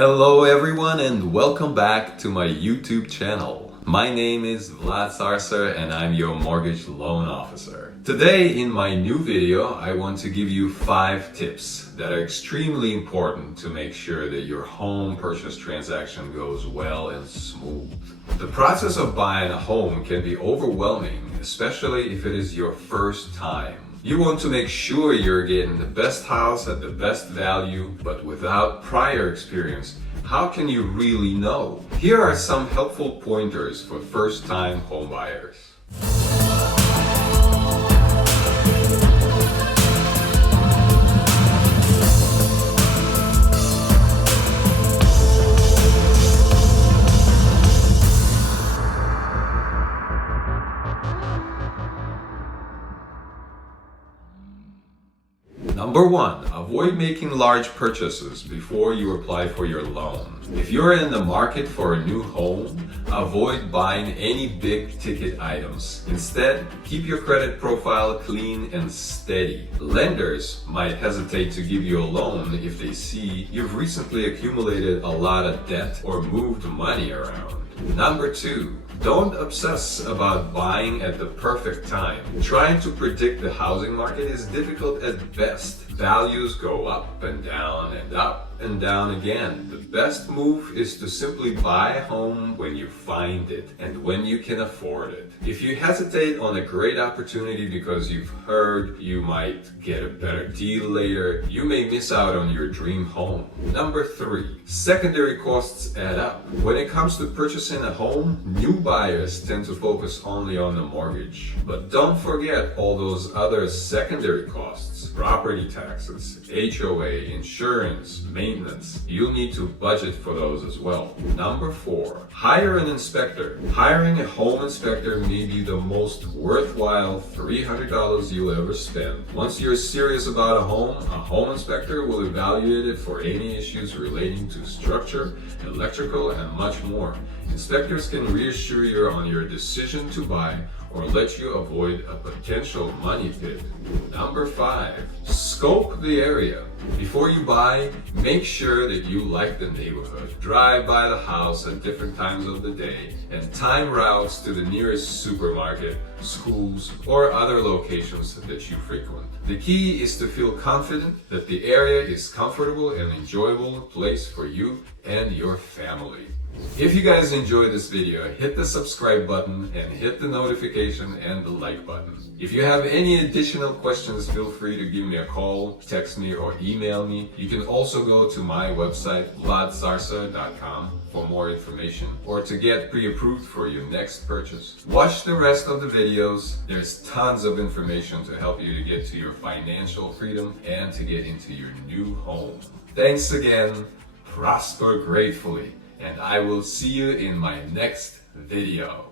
Hello everyone and welcome back to my YouTube channel. My name is Vlad Sarser and I'm your mortgage loan officer. Today in my new video, I want to give you 5 tips that are extremely important to make sure that your home purchase transaction goes well and smooth. The process of buying a home can be overwhelming, especially if it is your first time. You want to make sure you're getting the best house at the best value, but without prior experience, how can you really know? Here are some helpful pointers for first-time homebuyers. Number 1, avoid making large purchases before you apply for your loan. If you're in the market for a new home, avoid buying any big ticket items. Instead, keep your credit profile clean and steady. Lenders might hesitate to give you a loan if they see you've recently accumulated a lot of debt or moved money around. Number 2, don't obsess about buying at the perfect time. Trying to predict the housing market is difficult at best. Values go up and down and up and down again. The best move is to simply buy a home when you find it and when you can afford it. If you hesitate on a great opportunity because you've heard you might get a better deal later, you may miss out on your dream home. Number 3, secondary costs add up. When it comes to purchasing a home, new buyers tend to focus only on the mortgage. But don't forget all those other secondary costs: property taxes, HOA, insurance, maintenance. You'll need to budget for those as well. Number 4, hire an inspector. Hiring a home inspector may be the most worthwhile $300 you'll ever spend. Once you're serious about a home inspector will evaluate it for any issues relating to structure, electrical, and much more. Inspectors can reassure you on your decision to buy or let you avoid a potential money pit. Number 5, scope the area. Before you buy, make sure that you like the neighborhood. Drive by the house at different times of the day and time routes to the nearest supermarket, schools, or other locations that you frequent. The key is to feel confident that the area is comfortable and enjoyable place for you and your family. If you guys enjoyed this video, hit the subscribe button and hit the notification and the like button. If you have any additional questions, feel free to give me a call, text me, or email me. You can also go to my website, vladsarser.com, for more information or to get pre-approved for your next purchase. Watch the rest of the videos. There's tons of information to help you to get to your financial freedom and to get into your new home. Thanks again. Prosper gratefully. And I will see you in my next video.